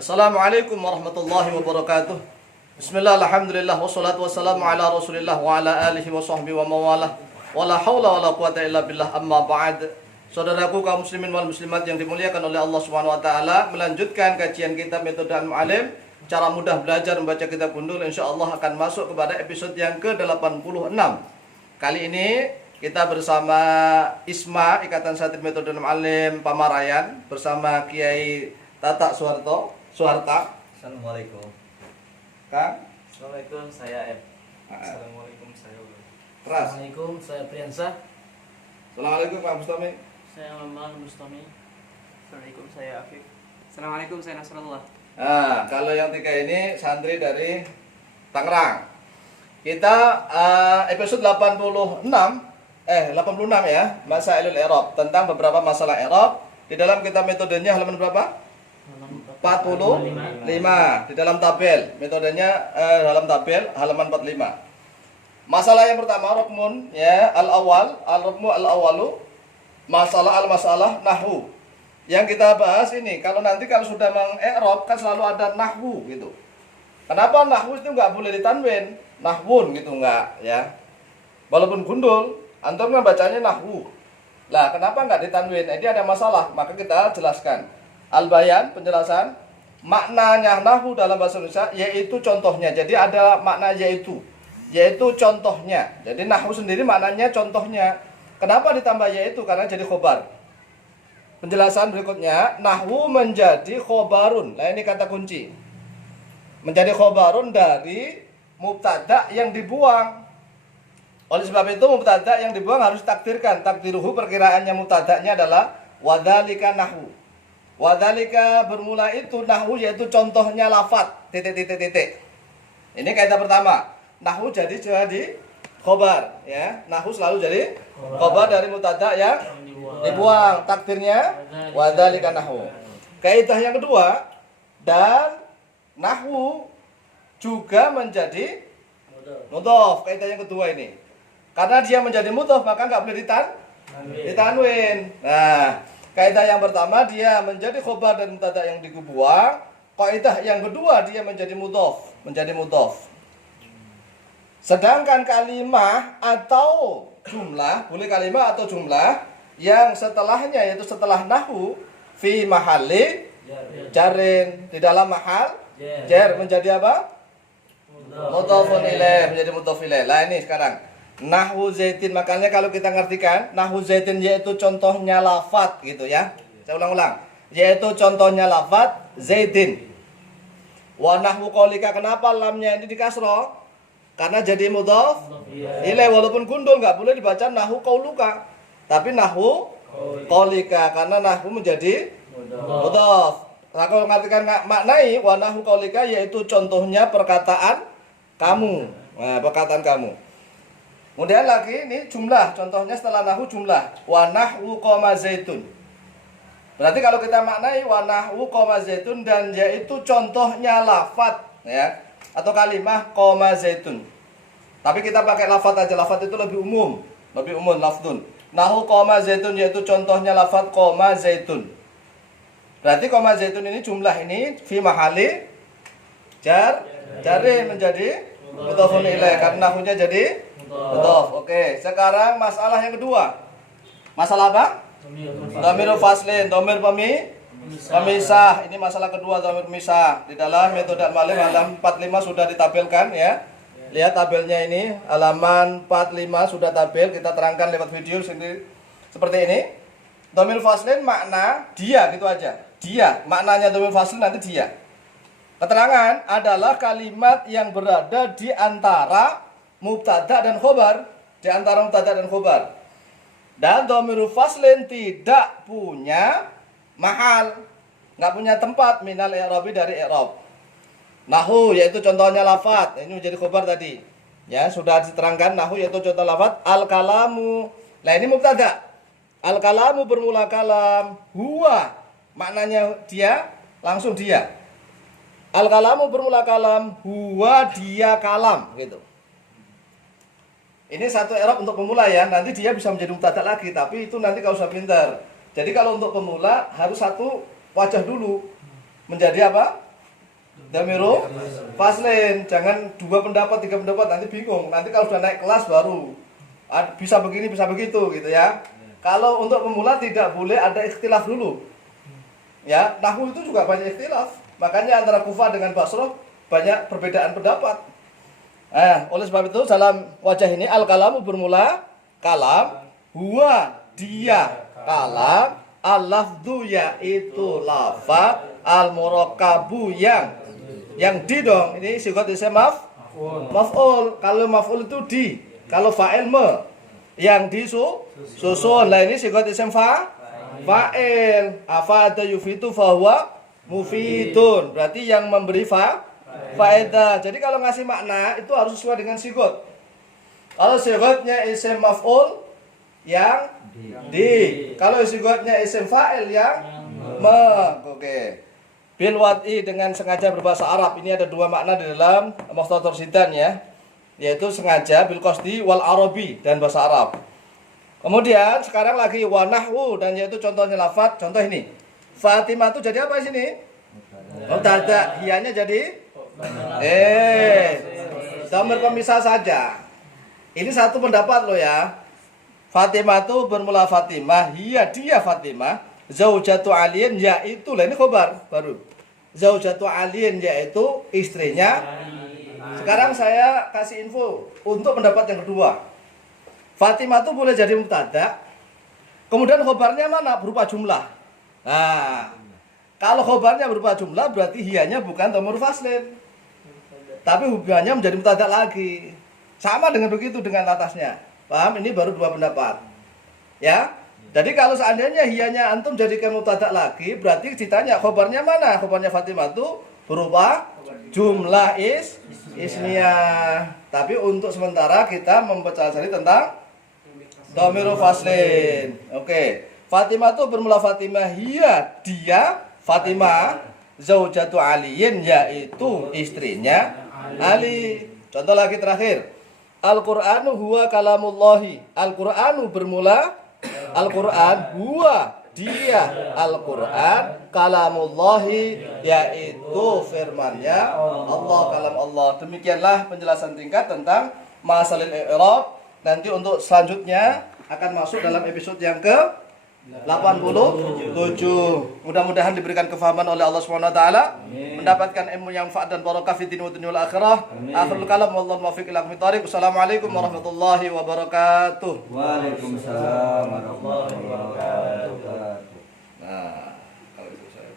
Assalamualaikum warahmatullahi wabarakatuh. Bismillah, alhamdulillah, wassalatu wassalamu ala rasulillah wa ala alihi wa sahbihi wa mawalah. Wala hawla wala quwata illa billah, amma ba'd. Saudaraku kaum muslimin wal muslimat yang dimuliakan oleh Allah Subhanahu wa taala, melanjutkan kajian kitab Metode Al-Mu'allim, cara mudah belajar membaca kitab gundul, insyaallah akan masuk kepada episode yang ke-86. Kali ini kita bersama ISMA, Ikatan Santri Metode Al-Mu'allim Pamarayan, bersama Kiai Tata Suharta. Assalamualaikum. Kang. Assalamualaikum, saya F. Assalamualaikum, saya Ul. Keras. Assalamualaikum, saya Priyansa. Assalamualaikum Pak Mustami. Saya Maman Mustami. Assalamualaikum, saya Afif. Assalamualaikum, saya Nasrullah. Nah, kalau yang tiga ini santri dari Tangerang. Kita episode 86 ya, Masailul I'rab, tentang beberapa masalah i'rab. Di dalam kitab metodenya halaman berapa? 45. Di dalam tabel metodenya dalam tabel halaman 45. Masalah yang pertama rukmun ya, al-awwal, al-rukmu al-awwalu, masalah nahwu. Yang kita bahas ini, kalau sudah meng-i'rab kan selalu ada nahwu gitu. Kenapa nahwu itu enggak boleh ditanwin? Nahwun gitu enggak ya. Walaupun gundul, antum kan bacanya nahwu. Lah, kenapa enggak ditanwin? Ini ada masalah, maka kita jelaskan. Al-bayan, penjelasan. Maknanya nahwu dalam bahasa Indonesia yaitu contohnya. Jadi ada makna yaitu contohnya. Jadi nahwu sendiri maknanya contohnya. Kenapa ditambah yaitu? Karena jadi khobar. Penjelasan berikutnya, nahwu menjadi khobarun. Nah, ini kata kunci. Menjadi khobarun dari mubtada yang dibuang. Oleh sebab itu mubtada yang dibuang harus takdirkan. Takdiruhu, perkiraannya mubtadanya adalah wadzalika nahwu. Wadzalika bermula itu nahwu yaitu contohnya lafaz titik. Ini kaidah pertama. Nahwu jadi khobar ya. Nahwu selalu jadi khobar dari mubtada yang dibuang. Takdirnya wadzalika nahwu. Kaidah yang kedua, dan nahwu juga menjadi mudhof. Kaidah yang kedua ini. Karena dia menjadi mudhof maka enggak boleh ditanwin. Nah, kaidah yang pertama dia menjadi khobar dan mubtada yang dibuang. Kaidah yang kedua dia menjadi mudhof. Sedangkan kalimah atau jumlah, boleh kalimah atau jumlah yang setelahnya yaitu setelah nahwu fi mahalli jarin, di dalam mahal jar menjadi apa? Mudhofun ilaih, menjadi mudhof ilaih. Lah ini sekarang nahwu zaitin, makanya kalau kita ngartikan nahwu zaitin yaitu contohnya lafaz gitu ya. Saya ulang-ulang. Yaitu contohnya lafaz zaitin. Wa nahwu qaulika, kenapa lamnya ini dikasroh? Karena jadi mudhof ilaih, walaupun gundul enggak boleh dibaca nahwu qauluka. Tapi nahwu qaulika karena nahwu menjadi mudhof. Nah, kalau ngartikan maknai wa nahwu qaulika yaitu contohnya perkataan kamu. Nah, perkataan kamu. Kemudian lagi ini jumlah, contohnya setelah nahwu jumlah. Wa nahwu qoma zaitun. Berarti kalau kita maknai wa nahwu qoma zaitun dan yaitu contohnya lafaz ya atau kalimah qoma zaitun. Tapi kita pakai lafaz aja, lafaz itu lebih umum lafdun. Nahwu qoma zaitun yaitu contohnya lafaz qoma zaitun. Berarti qoma zaitun ini jumlah ini fi mahali jarin menjadi mudhofun ilaih karena nahwunya jadi mudhof. Oke, sekarang masalah yang kedua. Masalah apa? Dhamirul faslin, dhamir pemisah. Ini masalah kedua, dhamir pemisah. Di dalam metode Al-Mu'allim halaman 45 sudah ditampilkan ya. Lihat tabelnya ini, halaman 45 sudah tabel, kita terangkan lewat video sendiri seperti ini. Dhamir faslin makna dia gitu aja. Dia, maknanya dhamir faslin nanti dia. Keterangan adalah kalimat yang berada di antara mubtada dan khobar, dan dhamirul faslin tidak punya mahal, nggak punya tempat minal i'rabi dari i'rab. Nahwu yaitu contohnya lafaz, ini menjadi khobar tadi ya, sudah diterangkan. Nahwu yaitu contoh lafaz. Al kalamu, nah ini mubtada. Al kalamu bermula kalam, huwa maknanya dia, langsung dia. Al kalamu bermula kalam, huwa dia kalam gitu. Ini satu i'rab untuk pemula ya, nanti dia bisa menjadi mubtada lagi, tapi itu nanti kalau usah pintar. Jadi kalau untuk pemula harus satu wajah dulu. Menjadi apa? Dhamiru faslin. Jangan 2 pendapat, 3 pendapat, nanti bingung. Nanti kalau sudah naik kelas baru bisa begini, bisa begitu gitu ya. Kalau untuk pemula tidak boleh ada ikhtilaf dulu. Ya, nahwu itu juga banyak ikhtilaf. Makanya antara Kufah dengan Basrah banyak perbedaan pendapat. Oleh sebab itu dalam wajah ini al-kalamu bermula kalam, huwa dia kalam, al-lafdhu yaitu lafaz, al-murakkabu yang di dong. Ini sigat isim maf'ul. Kalau maf'ul itu di, kalau fa'il yang disusun. Lah ini sigat isim fa'il. Afada yufitu fahuwa mufidun. Berarti yang memberi faedah. Jadi kalau ngasih makna itu harus sesuai dengan sigot. Kalau sigotnya isim maf'ul yang di. Kalau sigotnya isim fa'il yang oke. Bil wad'i dengan sengaja berbahasa Arab. Ini ada 2 makna di dalam Mukhtasar Sidan ya. Yaitu sengaja bil qasdi wal arabi dan bahasa Arab. Kemudian sekarang lagi wa nahwu dan yaitu contohnya lafaz. Contoh ini. Fatimah itu jadi apa di sini? Mubtada, hiyanya jadi dhamir pemisah saja. Ini satu pendapat lo ya. Fatimah itu bermula Fatimah, hiya dia Fatimah, zaujatu aliyin yaitu, lah ini khobar baru. Zaujatu aliyin yaitu istrinya. Sekarang saya kasih info untuk pendapat yang kedua. Fatimah itu boleh jadi mubtada. Kemudian khobarnya mana? Berupa jumlah. Nah, kalau khobarnya berupa jumlah berarti hiyanya bukan dhamir faslin. Tapi hubungannya menjadi mubtada lagi. Sama dengan begitu dengan atasnya. Paham? Ini baru 2 pendapat. Ya. Jadi kalau seandainya hiyanya antum jadikan mubtada lagi, berarti ditanya khobarnya mana? Khobarnya Fatimah itu berupa jumlah ismiyah. Tapi untuk sementara kita mempelajari tentang dhamirul faslin. Oke. Fatimah itu bermula Fatimah, hiya dia Fatimah, zaujatu aliyin yaitu istrinya Ali. Contoh lagi terakhir. Al-Qur'anu huwa kalamullahi. Al-Qur'anu bermula Al-Qur'an huwa dia Al-Qur'an kalamullahi yaitu firman-Nya Allah, kalam Allah. Demikianlah penjelasan tingkat tentang masalil i'rab. Nanti untuk selanjutnya akan masuk dalam episode yang ke 87. Mudah-mudahan diberikan kefahaman oleh Allah Subhanahu wa taala, mendapatkan ilmu yang manfaat dan barokah fi din wa dunya wal akhirah. Akhirul kalam wallahu muwaffiq ila aqwamit thariq. Wassalamualaikum warahmatullahi wabarakatuh. Waalaikumsalam warahmatullahi wabarakatuh. Nah, kalau itu saya